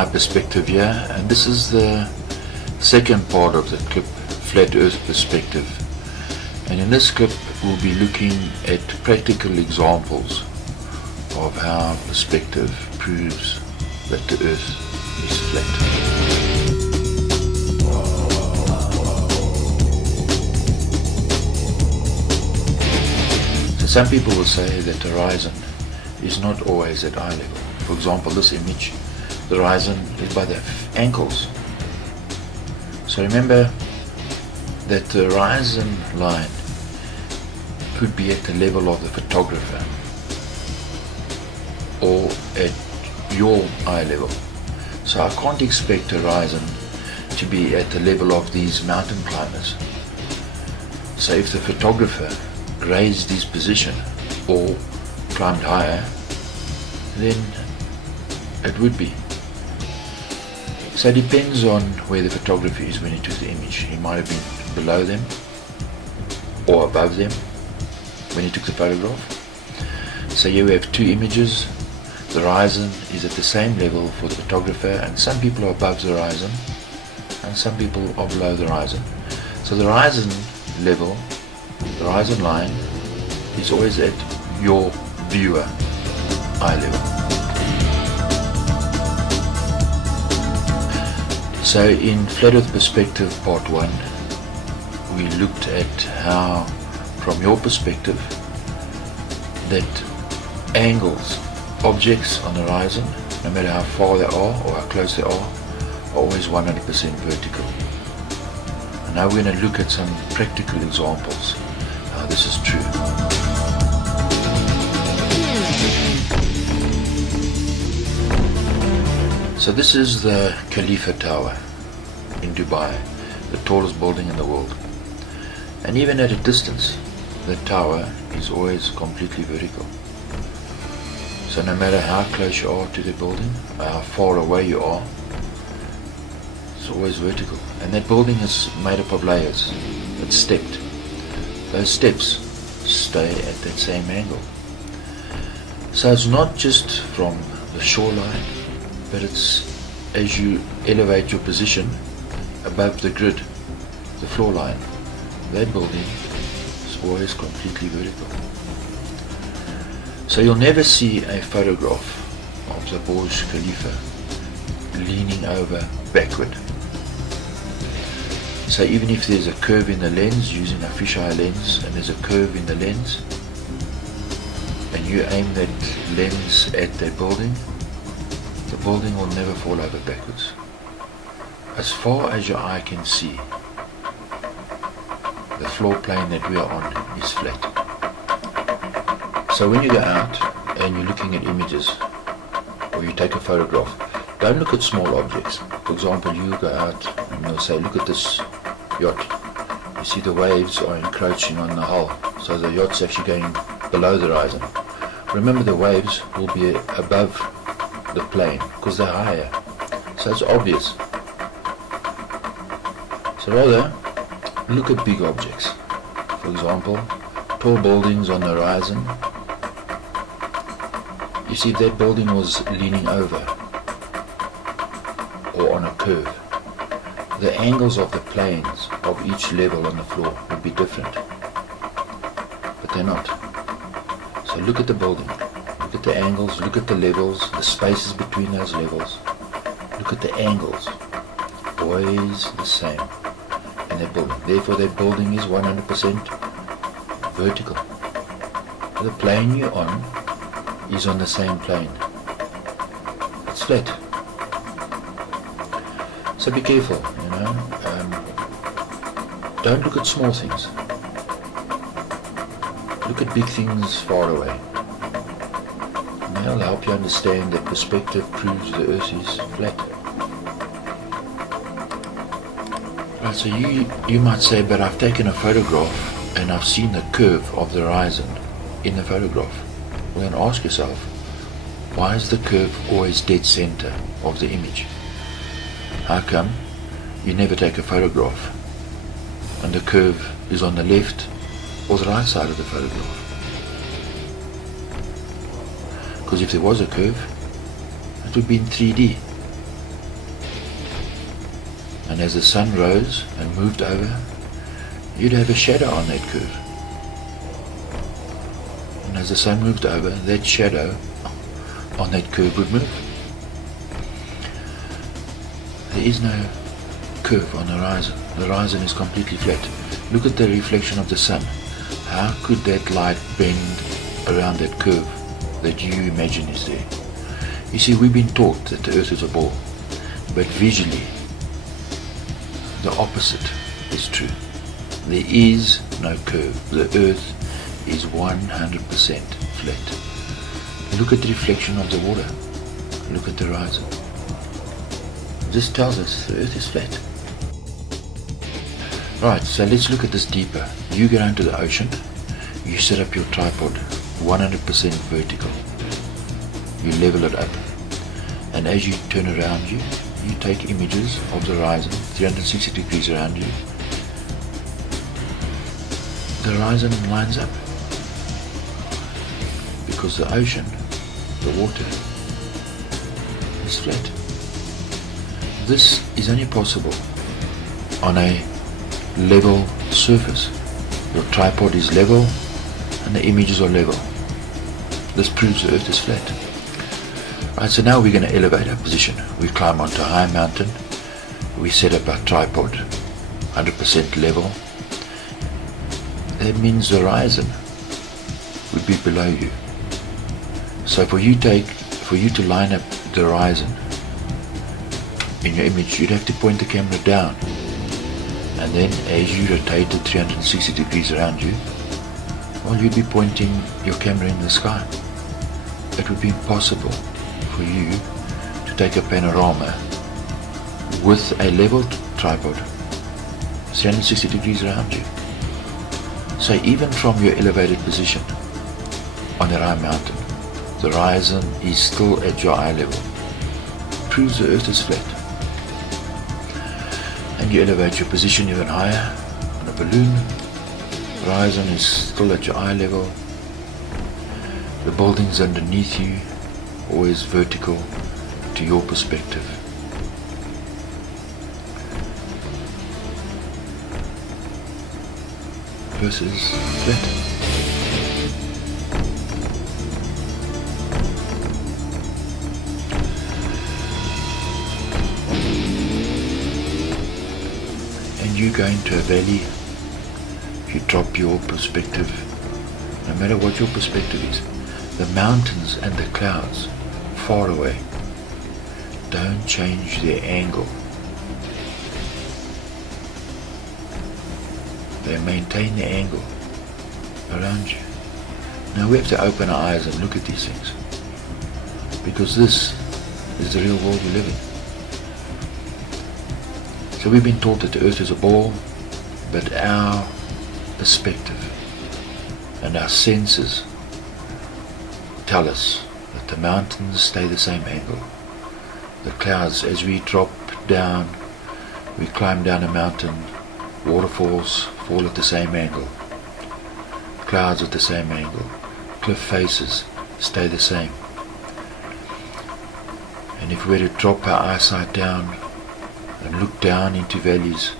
my perspective here, and this is the second part of the clip, Flat Earth Perspective. And in this clip we'll be looking at practical examples of how perspective proves that the Earth is flat. So some people will say that the horizon is not always at eye level. For example, this image, the horizon is by the ankles. So remember that the horizon line could be at the level of the photographer or at your eye level. So I can't expect a horizon to be at the level of these mountain climbers. So if the photographer raised his position or climbed higher, then it would be. So it depends on where the photographer is when he took the image. He might have been below them or above them when he took the photograph. So here we have two images. The horizon is at the same level for the photographer, and some people are above the horizon and some people are below the horizon. So the horizon level, the horizon line, is always at your viewer eye level. So in Flat Earth Perspective Part 1, we looked at how, from your perspective, that angles, objects on the horizon, no matter how far they are or how close they are always 100% vertical. And now we're going to look at some practical examples how this is true. So this is the Khalifa Tower in Dubai, the tallest building in the world. And even at a distance, the tower is always completely vertical. So no matter how close you are to the building, how far away you are, it's always vertical. And that building is made up of layers. It's stepped. Those steps stay at that same angle. So it's not just from the shoreline, but it's as you elevate your position above the grid, the floor line. That building is always completely vertical. So you'll never see a photograph of the Burj Khalifa leaning over backward. So even if there's a curve in the lens, using a fisheye lens, and there's a curve in the lens, and you aim that lens at that building, the building will never fall over backwards. As far as your eye can see, the floor plane that we are on is flat. So when you go out and you're looking at images, or you take a photograph, don't look at small objects. For example, you go out and you'll say, look at this yacht. You see the waves are encroaching on the hull, so the yacht's actually going below the horizon. Remember, the waves will be above the plane because they're higher, so it's obvious. So rather look at big objects. For example, tall buildings on the horizon. You see, if that building was leaning over or on a curve, the angles of the planes of each level on the floor would be different, but they're not. So look at the building. Look at the angles, look at the levels, the spaces between those levels. Look at the angles, always the same in that building. Therefore that building is 100% vertical. The plane you're on is on the same plane. It's flat. So be careful, don't look at small things. Look at big things far away. That'll help you understand that perspective proves the Earth is flat. Right, so you might say, but I've taken a photograph and I've seen the curve of the horizon in the photograph. Well, then ask yourself, why is the curve always dead center of the image? How come you never take a photograph and the curve is on the left or the right side of the photograph? Because if there was a curve, it would be in 3D. And as the sun rose and moved over, you'd have a shadow on that curve. And as the sun moved over, that shadow on that curve would move. There is no curve on the horizon. The horizon is completely flat. Look at the reflection of the sun. How could that light bend around that curve that you imagine is there? You see, we've been taught that the earth is a ball, but visually the opposite is true. There is no curve. The earth is 100% flat. Look at the reflection of the water. Look at the horizon. This tells us the earth is flat. Right, so let's look at this deeper. You go down to the ocean, you set up your tripod 100% vertical. You level it up. And as you turn around you take images of the horizon, 360 degrees around you. The horizon lines up. Because the ocean, the water, is flat. This is only possible on a level surface. Your tripod is level and the images are level. This proves the earth is flat. Right, so now we're going to elevate our position. We climb onto a high mountain. We set up our tripod 100% level. That means the horizon would be below you. So for you to line up the horizon in your image, you'd have to point the camera down. And then as you rotate it 360 degrees around you, well, you'd be pointing your camera in the sky. It would be impossible for you to take a panorama with a leveled tripod 360 degrees around you. So even from your elevated position on a high mountain, the horizon is still at your eye level. It proves the earth is flat. And you elevate your position even higher on a balloon. The horizon is still at your eye level. The buildings underneath you always vertical to your perspective. Versus flat. And you go into a valley, you drop your perspective, no matter what your perspective is. The mountains and the clouds far away don't change their angle. They maintain the angle around you. Now we have to open our eyes and look at these things, because this is the real world we live in. So we've been taught that the earth is a ball, but our perspective and our senses tell us that the mountains stay the same angle. The clouds, as we drop down, we climb down a mountain, waterfalls fall at the same angle, clouds at the same angle, cliff faces stay the same. And if we were to drop our eyesight down and look down into valleys,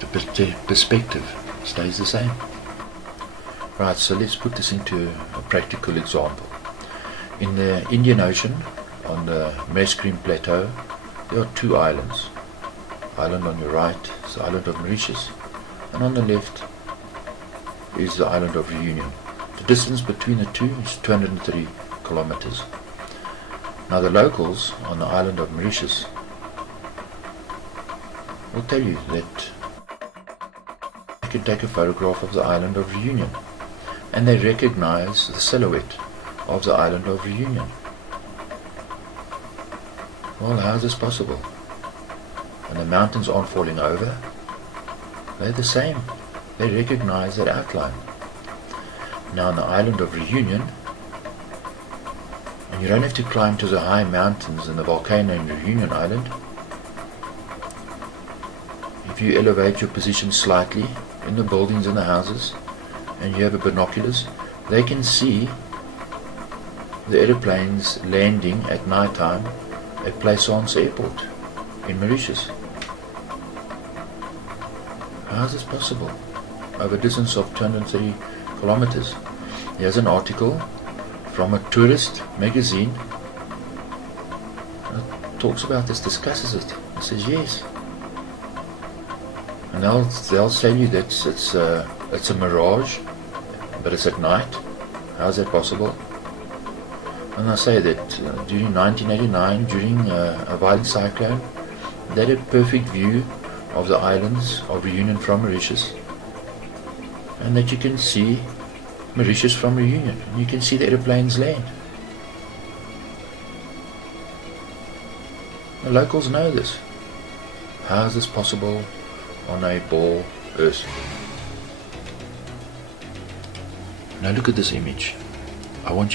the perspective stays the same. Right, so let's put this into a practical example. In the Indian Ocean, on the Mescreen Plateau, there are two islands. Island on your right is the island of Mauritius, and on the left is the island of Reunion. The distance between the two is 230 kilometers. Now the locals on the island of Mauritius will tell you that you can take a photograph of the island of Reunion, and they recognize the silhouette of the island of Reunion. Well, how is this possible? And the mountains aren't falling over. They're the same. They recognize that outline. Now on the island of Reunion, and you don't have to climb to the high mountains and the volcano in Reunion Island. If you elevate your position slightly in the buildings and the houses, and you have a binoculars, they can see the aeroplanes landing at night time at Plaisance Airport in Mauritius. How is this possible? Over a distance of 230 kilometers. Here's an article from a tourist magazine that talks about this, discusses it. It says yes. And they'll tell you that it's a mirage, but it's at night. How is that possible? And I say that during 1989, during a violent cyclone, they had a perfect view of the islands of Reunion from Mauritius, and that you can see Mauritius from Reunion, and you can see the aeroplanes land. The locals know this. How is this possible on a ball Earth? Now look at this image. I want you